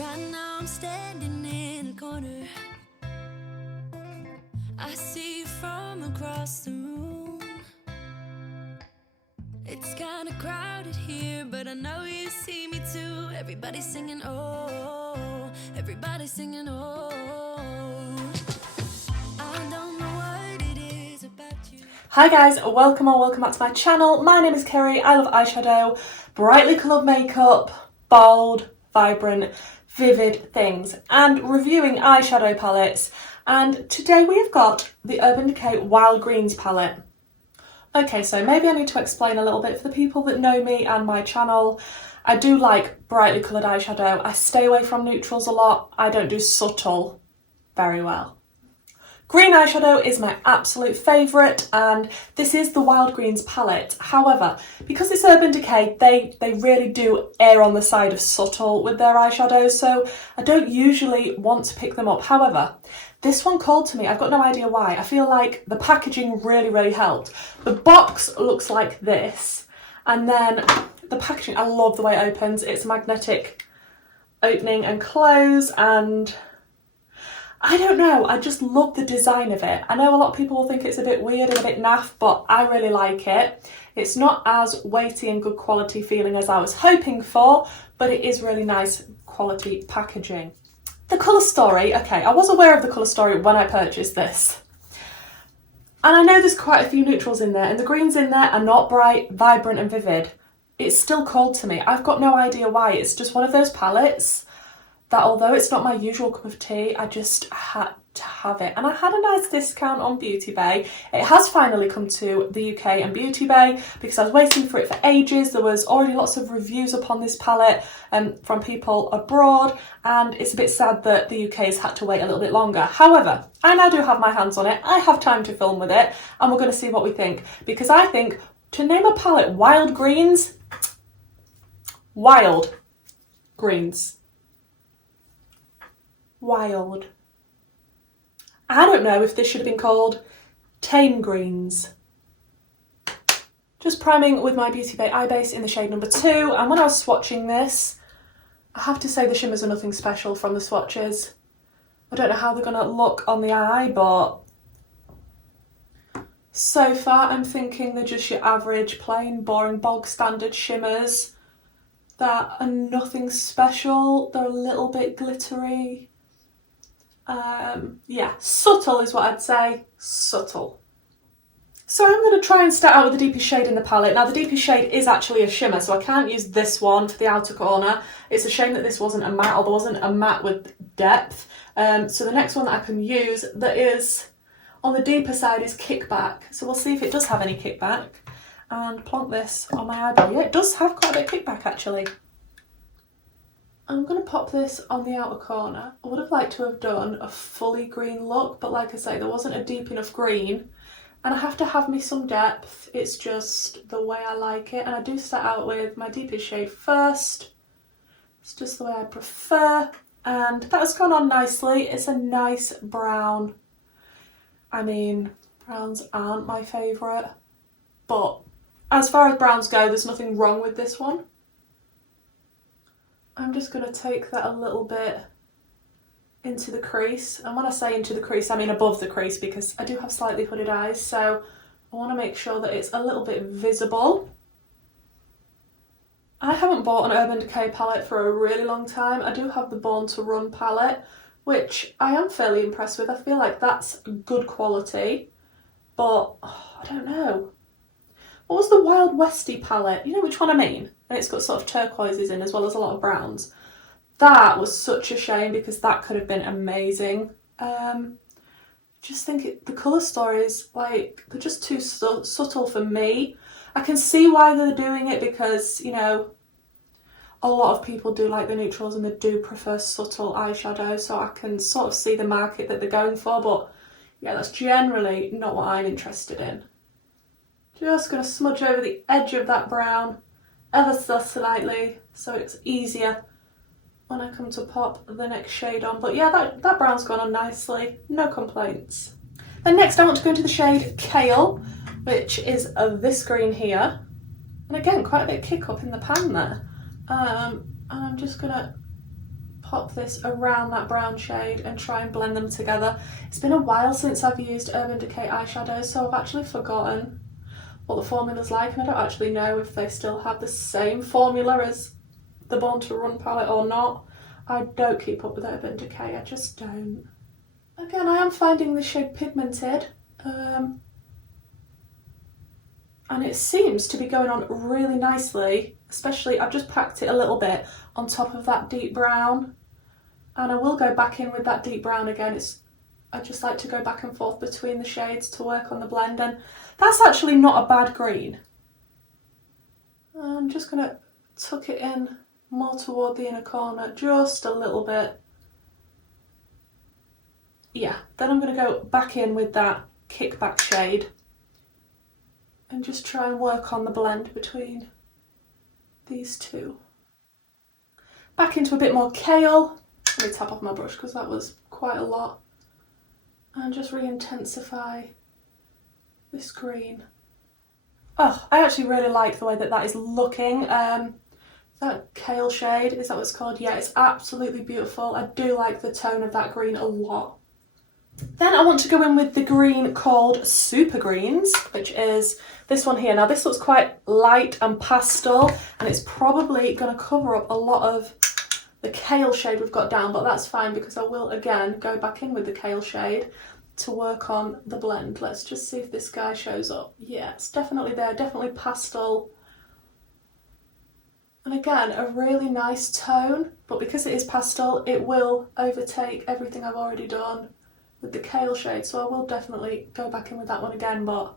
Right now I'm standing in a corner. I see you from across the room. It's kinda crowded here, but I know you see me too. Everybody's singing oh, everybody's singing oh. I don't know what it is about you. Hi guys, welcome back to my channel. My name is Kerry, I love eyeshadow, brightly coloured makeup, bold, vibrant, vivid things, and reviewing eyeshadow palettes. And today we have got the Urban Decay Wild Greens palette. Okay, so maybe I need to explain a little bit for the people that know me and my channel. I do like brightly coloured eyeshadow. I stay away from neutrals a lot. I don't do subtle very well. Green eyeshadow is my absolute favourite, and this is the Wild Greens palette. However, because it's Urban Decay, they really do err on the side of subtle with their eyeshadows, so I don't usually want to pick them up. However, this one called to me. I've got no idea why. I feel like the packaging really helped. The box looks like this, and then the packaging, I love the way it opens. It's magnetic opening and close, and I don't know, I just love the design of it. I know a lot of people will think it's a bit weird and a bit naff, but I really like it. It's not as weighty and good quality feeling as I was hoping for, but it is really nice quality packaging. The colour story, okay, I was aware of the colour story when I purchased this. And I know there's quite a few neutrals in there, and the greens in there are not bright, vibrant and vivid. It's still called to me. I've got no idea why. It's just one of those palettes that, although it's not my usual cup of tea, I just had to have it. And I had a nice discount on Beauty Bay. It has finally come to the UK and Beauty Bay because I was waiting for it for ages. There was already lots of reviews upon this palette from people abroad, and it's a bit sad that the UK has had to wait a little bit longer. However, I now do have my hands on it. I have time to film with it, and we're going to see what we think, because I think to name a palette Wild Greens, Wild Greens. Wild. I don't know if this should have been called Tame Greens. Just priming with my Beauty Bay eye base in the shade number 2, and when I was swatching this, I have to say the shimmers are nothing special from the swatches. I don't know how they're going to look on the eye, but so far I'm thinking they're just your average, plain, boring, bog standard shimmers that are nothing special. They're a little bit glittery. Yeah, subtle is what I'd say, subtle. So I'm going to try and start out with the deepest shade in the palette. Now the deepest shade is actually a shimmer, so I can't use this one for the outer corner. It's a shame that this wasn't a matte, or there wasn't a matte with depth. So the next one that I can use that is on the deeper side is Kickback. So we'll see if it does have any kickback, and plonk this on my eyeball. Yeah, it does have quite a bit of kickback actually. I'm going to pop this on the outer corner. I would have liked to have done a fully green look, but like I say, there wasn't a deep enough green, and I have to have me some depth. It's just the way I like it, and I do start out with my deepest shade first. It's just the way I prefer, and that has gone on nicely. It's a nice brown. I mean, browns aren't my favourite, but as far as browns go, there's nothing wrong with this one. I'm just going to take that a little bit into the crease, and when I say into the crease I mean above the crease, because I do have slightly hooded eyes, so I want to make sure that it's a little bit visible. I haven't bought an Urban Decay palette for a really long time. I do have the Born to Run palette, which I am fairly impressed with. I feel like that's good quality, but I don't know. What was the Wild Westy palette? You know which one I mean? And it's got sort of turquoises in as well as a lot of browns. That was such a shame because that could have been amazing. Just think the colour stories, like, they're just too subtle for me. I can see why they're doing it because, you know, a lot of people do like the neutrals and they do prefer subtle eyeshadow, so I can sort of see the market that they're going for, but yeah, that's generally not what I'm interested in. Just going to smudge over the edge of that brown ever so slightly so it's easier when I come to pop the next shade on. But yeah, that brown's gone on nicely, no complaints. Then next I want to go into the shade Kale, which is this green here. And again, quite a bit of kick up in the pan there. And I'm just going to pop this around that brown shade and try and blend them together. It's been a while since I've used Urban Decay eyeshadows, so I've actually forgotten what the formula's like, and I don't actually know if they still have the same formula as the Born to Run palette or not. I don't keep up with Urban Decay, I just don't. Again, I am finding the shade pigmented, and it seems to be going on really nicely, especially I've just packed it a little bit on top of that deep brown, and I will go back in with that deep brown again. I just like to go back and forth between the shades to work on the blend, and that's actually not a bad green. I'm just going to tuck it in more toward the inner corner, just a little bit. Yeah, then I'm going to go back in with that kickback shade and just try and work on the blend between these two. Back into a bit more kale. Let me tap off my brush because that was quite a lot. And just re-intensify this green. Oh, I actually really like the way that that is looking. That kale shade, is that what it's called? Yeah, it's absolutely beautiful. I do like the tone of that green a lot. Then I want to go in with the green called Super Greens, which is this one here. Now this looks quite light and pastel, and it's probably going to cover up a lot of the kale shade we've got down, but that's fine because I will again go back in with the kale shade to work on the blend. Let's just see if this guy shows up. Yeah, it's definitely there, definitely pastel. And again, a really nice tone, but because it is pastel, it will overtake everything I've already done with the kale shade, so I will definitely go back in with that one again, but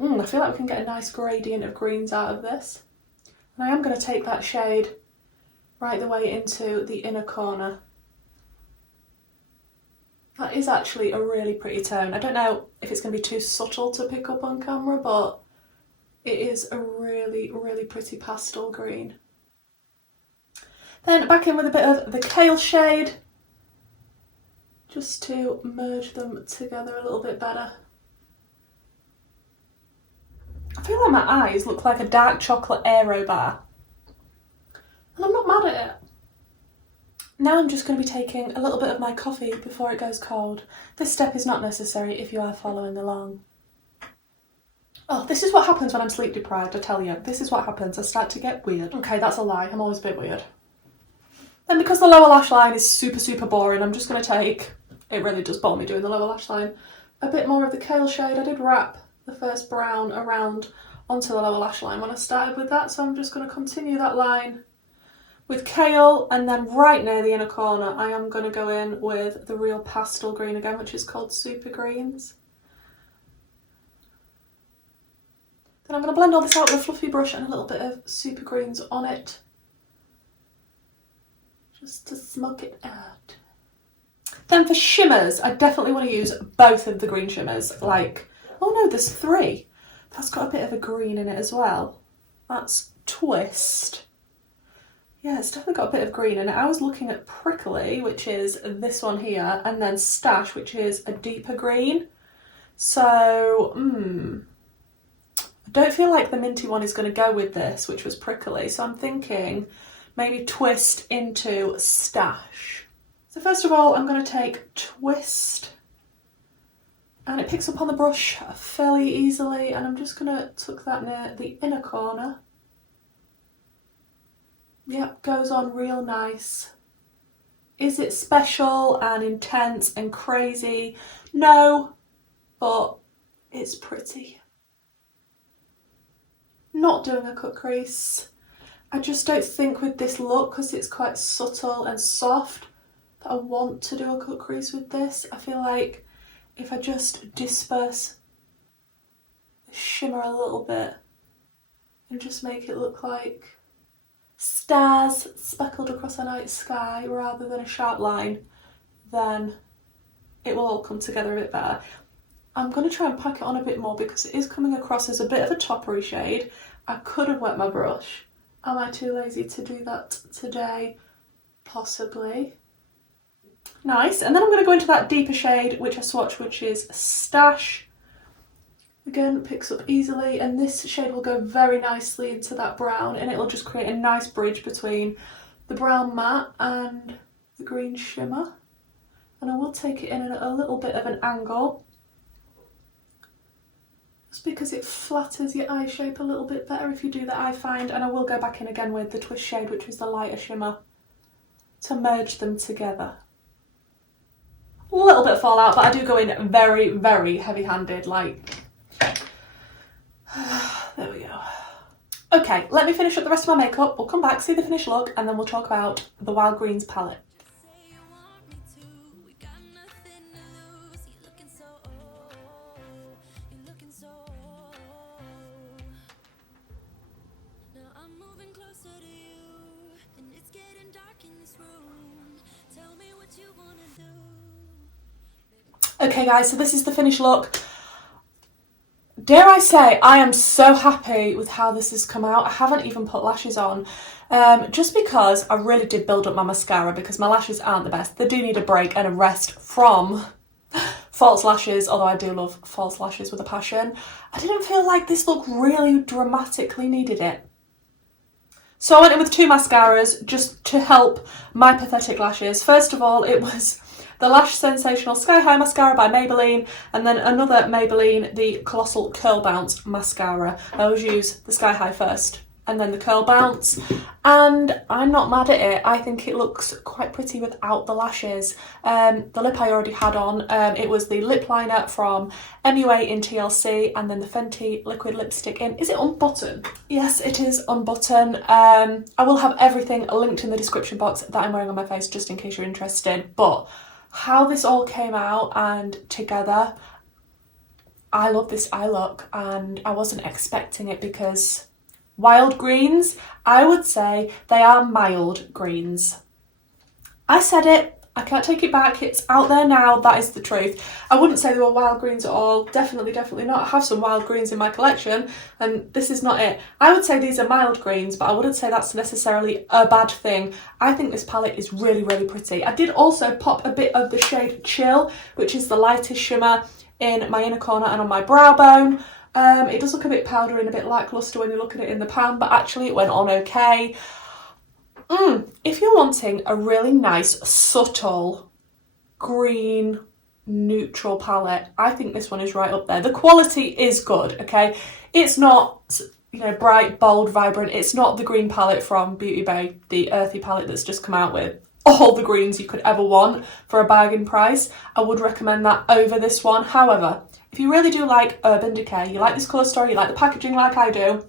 I feel like we can get a nice gradient of greens out of this. And I am going to take that shade right the way into the inner corner. That is actually a really pretty tone. I don't know if it's going to be too subtle to pick up on camera, but it is a really, really pretty pastel green. Then back in with a bit of the kale shade, just to merge them together a little bit better. I feel like my eyes look like a dark chocolate aero bar, and I'm not mad at it. Now I'm just going to be taking a little bit of my coffee before it goes cold. This step is not necessary if you are following along. Oh, this is what happens when I'm sleep deprived, I tell you. This is what happens, I start to get weird. Okay, that's a lie, I'm always a bit weird. Then because the lower lash line is super, super boring, I'm just going to take, it really does bore me doing the lower lash line, a bit more of the kale shade. I did wrap the first brown around onto the lower lash line when I started with that, so I'm just going to continue that line with kale, and then right near the inner corner I am going to go in with the real pastel green again, which is called Super Greens. Then I'm going to blend all this out with a fluffy brush and a little bit of Super Greens on it, just to smoke it out. Then for shimmers, I definitely want to use both of the green shimmers. Like, oh no, there's three. That's got a bit of a green in it as well. That's Twist. Yeah, it's definitely got a bit of green in it. I was looking at Prickly, which is this one here, and then Stash, which is a deeper green. So, I don't feel like the minty one is going to go with this, which was Prickly. So I'm thinking maybe Twist into Stash. So first of all, I'm going to take Twist, and it picks up on the brush fairly easily, and I'm just going to tuck that near the inner corner. Yep, goes on real nice. Is it special and intense and crazy? No, but it's pretty. Not doing a cut crease. I just don't think with this look, because it's quite subtle and soft, that I want to do a cut crease with this. I feel like if I just disperse the shimmer a little bit and just make it look like stars speckled across a night sky rather than a sharp line, then it will all come together a bit better. I'm going to try and pack it on a bit more because it is coming across as a bit of a toppery shade. I could have wet my brush. Am I too lazy to do that today? Possibly. Nice. And then I'm going to go into that deeper shade which I swatched, which is Stash. Again, picks up easily, and this shade will go very nicely into that brown, and it'll just create a nice bridge between the brown matte and the green shimmer, and I will take it in at a little bit of an angle, just because it flatters your eye shape a little bit better if you do that, I find. And I will go back in again with the twist shade, which is the lighter shimmer, to merge them together. A little bit of fallout, but I do go in very, very heavy-handed, like, there we go. Okay, let me finish up the rest of my makeup. We'll come back, see the finished look, and then we'll talk about the Wild Greens palette. Okay guys, so this is the finished look. Dare I say, I am so happy with how this has come out. I haven't even put lashes on, just because I really did build up my mascara, because my lashes aren't the best. They do need a break and a rest from false lashes, although I do love false lashes with a passion. I didn't feel like this look really dramatically needed it. So I went in with 2 mascaras just to help my pathetic lashes. First of all, it was the Lash Sensational Sky High Mascara by Maybelline, and then another Maybelline, the Colossal Curl Bounce Mascara. I always use the Sky High first, and then the Curl Bounce, and I'm not mad at it. I think it looks quite pretty without the lashes. The lip I already had on, it was the lip liner from MUA in TLC, and then the Fenty liquid lipstick in, is it Unbutton? Yes, it is Unbutton. I will have everything linked in the description box that I'm wearing on my face, just in case you're interested, but how this all came out and together, I love this eye look, and I wasn't expecting it, because Wild Greens, I would say they are mild greens. I said it, I can't take it back, it's out there now, that is the truth. I wouldn't say they were wild greens at all, definitely not. I have some wild greens in my collection, and this is not it. I would say these are mild greens, but I wouldn't say that's necessarily a bad thing. I think this palette is really, really pretty. I did also pop a bit of the shade Chill, which is the lightest shimmer, in my inner corner and on my brow bone. It does look a bit powdery and a bit lacklustre when you look at it in the pan, but actually it went on okay. If you're wanting a really nice, subtle, green, neutral palette, I think this one is right up there. The quality is good, okay? It's not, you know, bright, bold, vibrant. It's not the green palette from Beauty Bay, the earthy palette that's just come out with all the greens you could ever want for a bargain price. I would recommend that over this one. However, if you really do like Urban Decay, you like this colour story, you like the packaging like I do,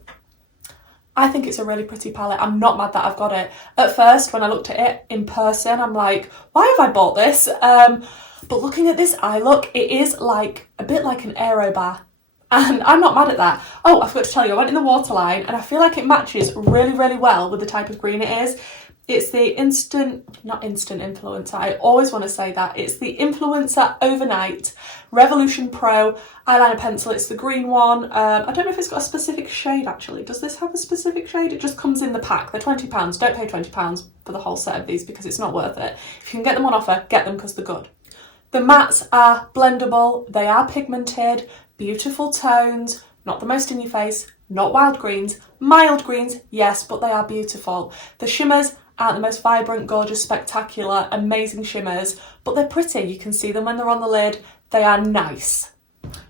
I think it's a really pretty palette. I'm not mad that I've got it. At first, when I looked at it in person, I'm like, why have I bought this? But looking at this eye look, it is like a bit like an aero bar. And I'm not mad at that. Oh, I forgot to tell you, I went in the waterline, and I feel like it matches really, really well with the type of green it is. It's the not instant influencer, I always want to say that. It's the Influencer Overnight Revolution Pro eyeliner pencil. It's the green one. I don't know if it's got a specific shade actually. Does this have a specific shade? It just comes in the pack. They're £20. Don't pay £20 for the whole set of these, because it's not worth it. If you can get them on offer, get them, because they're good. The mattes are blendable. They are pigmented, beautiful tones, not the most in your face, not wild greens, mild greens, yes, but they are beautiful. The shimmers aren't the most vibrant, gorgeous, spectacular, amazing shimmers, but they're pretty. You can see them when they're on the lid. They are nice.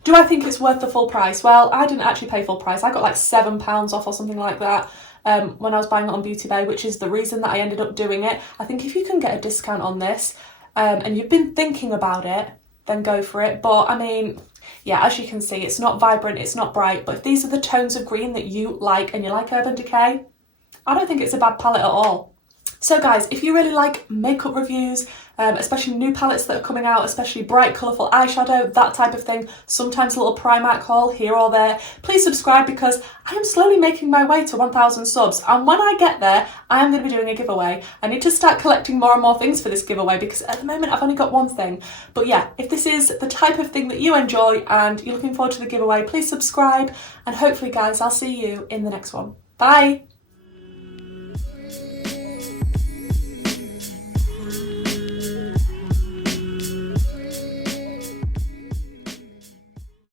Do I think it's worth the full price? Well, I didn't actually pay full price. I got like £7 off or something like that when I was buying it on Beauty Bay, which is the reason that I ended up doing it. I think if you can get a discount on this and you've been thinking about it, then go for it. But I mean, yeah, as you can see, it's not vibrant, it's not bright, but if these are the tones of green that you like and you like Urban Decay, I don't think it's a bad palette at all. So guys, if you really like makeup reviews, especially new palettes that are coming out, especially bright, colourful eyeshadow, that type of thing, sometimes a little Primark haul here or there, please subscribe, because I am slowly making my way to 1,000 subs, and when I get there, I am going to be doing a giveaway. I need to start collecting more and more things for this giveaway, because at the moment I've only got one thing. But yeah, if this is the type of thing that you enjoy and you're looking forward to the giveaway, please subscribe, and hopefully guys, I'll see you in the next one. Bye!